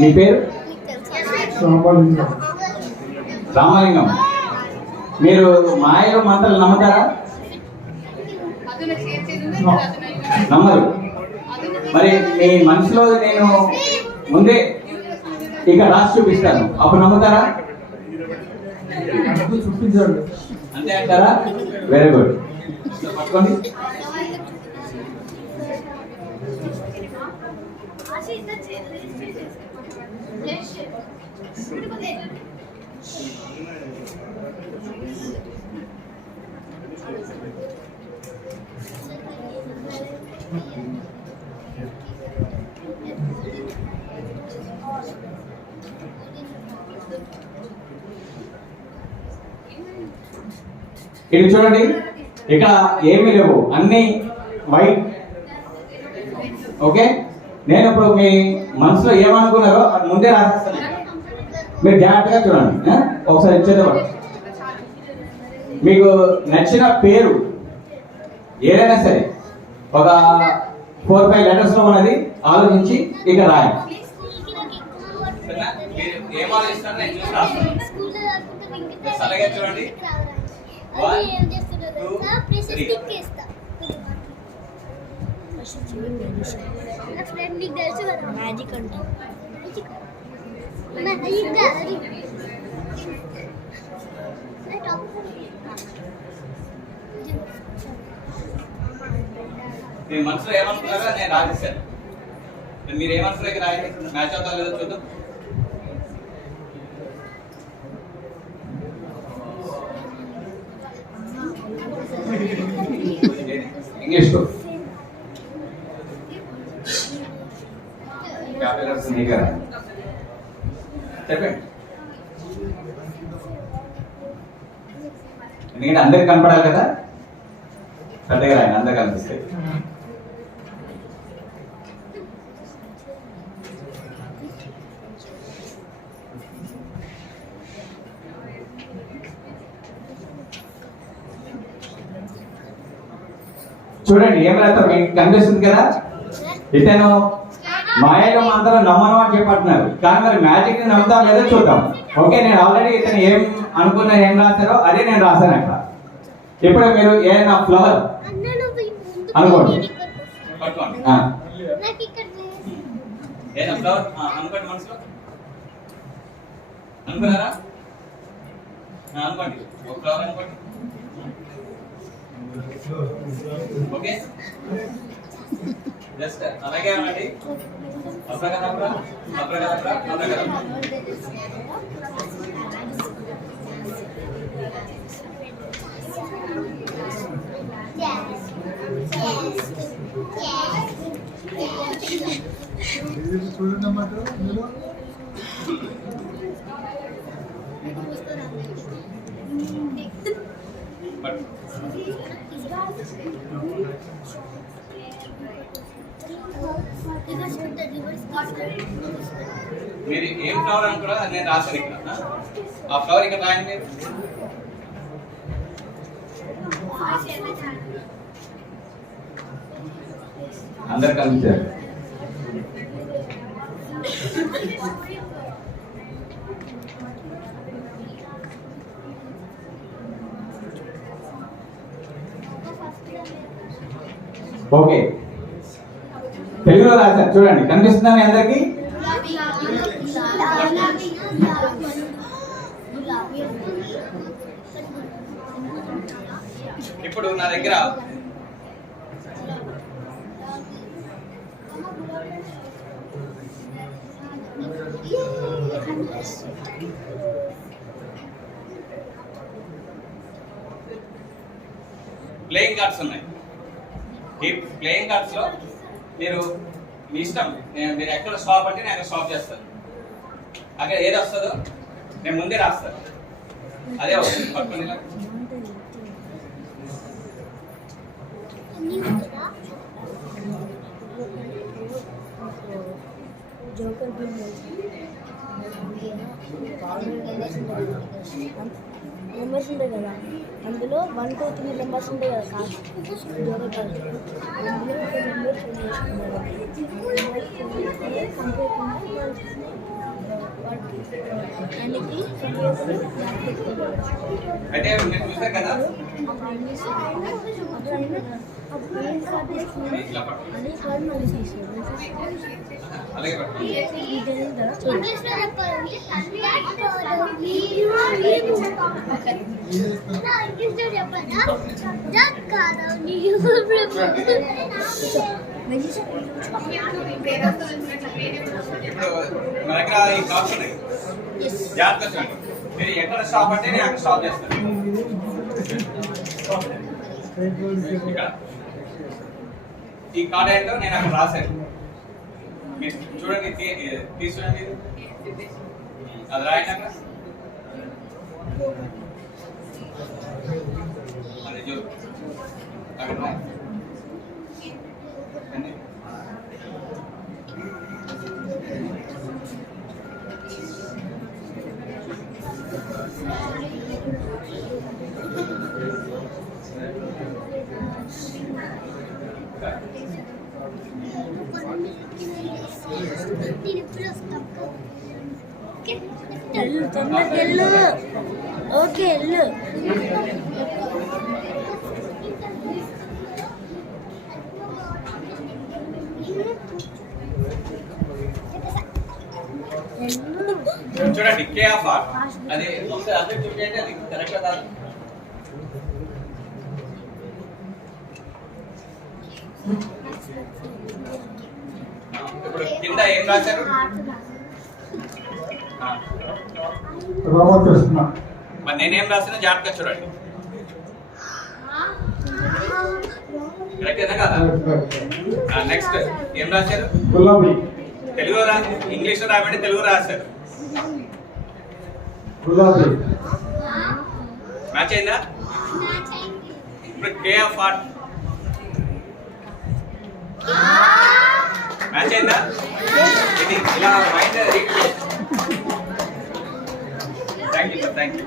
మీ పేరు? రామలింగం. మీరు మాయలు మంత్రాలు నమ్ముతారా? నమ్మరు. మరి మీ మనసులో నేను ముందే ఇక రాసి చూపిస్తాను, అప్పుడు నమ్ముతారా? అంతే అంటారా? Very good. పట్టుకోండి. ఇది చూడండి, ఇక్కడ ఏమీ లేవు, అన్ని వైట్. ఓకే, నేను ఇప్పుడు మీ మనసులో ఏమనుకున్నారో అది ముందే రాసేస్తాను. మీరు జాగ్రత్తగా చూడండి. ఒకసారి ఇచ్చేది మీకు నచ్చిన పేరు ఏదైనా సరే ఒక 4-5 లెటర్స్ లో ఉన్నది ఆలోచించి ఇక రాయండి. చూడండి. మ్యాజిక్ అంటే మీ మనసులో ఏమనుకున్నారో నేను రాసేసాను. మీరు ఏమనుకున్నా ఇక రాయండి. మ్యాచ్ అవుతా లేదో చూద్దాం. ఇంగ్లీష్ చెప్పండి, ఎందుకంటే అందరికి కనపడాలి కదా. పెద్దగా రాయండి, అందరికి కనిపిస్తాయి. చూడండి ఏం రాస్తారు, మీకు కనిపిస్తుంది కదా. ఇతను మాయలో అందరూ నమ్మను అని చెప్పంటున్నారు, కానీ మరి మ్యాజిక్ ని నమ్ముతాం లేదో చూద్దాం. ఓకే, నేను ఆల్రెడీ ఇతను ఏం అనుకున్నా ఏం రాశారో అదే నేను రాశాను అక్కడ. ఇప్పుడు మీరు ఏదైనా ఫ్లవర్ అనుకోండి, పట్టుకోండి. ఏదైనా ఫ్లవర్ అనుకోండి, మనసులో అనుకున్నారా? అనుకోండి, ఒక ఫ్లవర్ అనుకోండి. ఓకే, జస్ట్ అలాగే అనండి. Abracadabra abracadabra abracadabra. మీరు ఏం ఫ్లవర్ అనుకున్నారో అది నేను రాశాను ఇక్కడ. ఆ ఫ్లవర్ ఇక్కడ రాయండి. మీరు అందరు కలిసారు. ఓకే, తెలుగులో రాశారు చూడండి, కనిపిస్తుందా మీ అందరికి? ఇప్పుడు నా దగ్గర ప్లేయింగ్ కార్డ్స్ ఉన్నాయి. ఈ ప్లేయింగ్ కార్డ్స్ లో మీరు మీ ఇష్టం, మీరు ఎక్కడ స్టాప్ అంటే నేను అక్కడ స్టాప్ చేస్తాను. అక్కడ ఏది వస్తుందో నేను ముందే రాస్తాను, అదే వస్తుంది. పట్టుకుని జోకర్ నెంబర్స్ ఉంటాయి కదా, అందులో 1 2 3 నెంబర్స్ ఉంటాయి కదా కార్డ్స్, జోకర్ కార్డ్స్. అందులో ఒక నెంబర్ ఫోన్ చేసుకున్నారు. ఆయనకి అయితే నేను చూసాను కదా ఇట్లా పట్టు. అలాగే పట్టు. ఇప్పుడు మన దగ్గర ఈ కార్డ్స్ ఉన్నాయి, జాగ్రత్త చూడండి. మీరు ఎక్కడ స్టాప్ అంటే నేను అక్కడ స్టాప్ చేస్తాను. ఇక్కడ ఈ కార్డ్ ఏంటో నేను అక్కడ రాశాను, మీరు చూడండి, తీసుకురండి. అది రాయండి అక్కడ. అది చూడు అక్కడ రాయి. వెళ్ళు తొందరగా వెళ్ళు. ఓకే వెళ్ళు. చూడండి కేఆఫ్ఆర్ అది ఒకసారి అర్థం చూడండి, అది కరెక్ట్ కాదు. ఇప్పుడు కింద ఏం రాశారు? రామకృష్ణ. మరి నేనేం రాసినా జాగ్రత్తగా చూడండి, కరెక్టేనా కదా? నెక్స్ట్ ఏం రాశారు? గులాబీ. తెలుగు ఇంగ్లీష్ లో రాబట్టి తెలుగు రాశారు. గులాబీ. మ్యాచ్ అయిందా? ఇప్పుడు కేఆఫ్ఆర్ మ్యాచ్ అయిందా? ఇది ఇలా మైండ్ థ్యాంక్ యూ.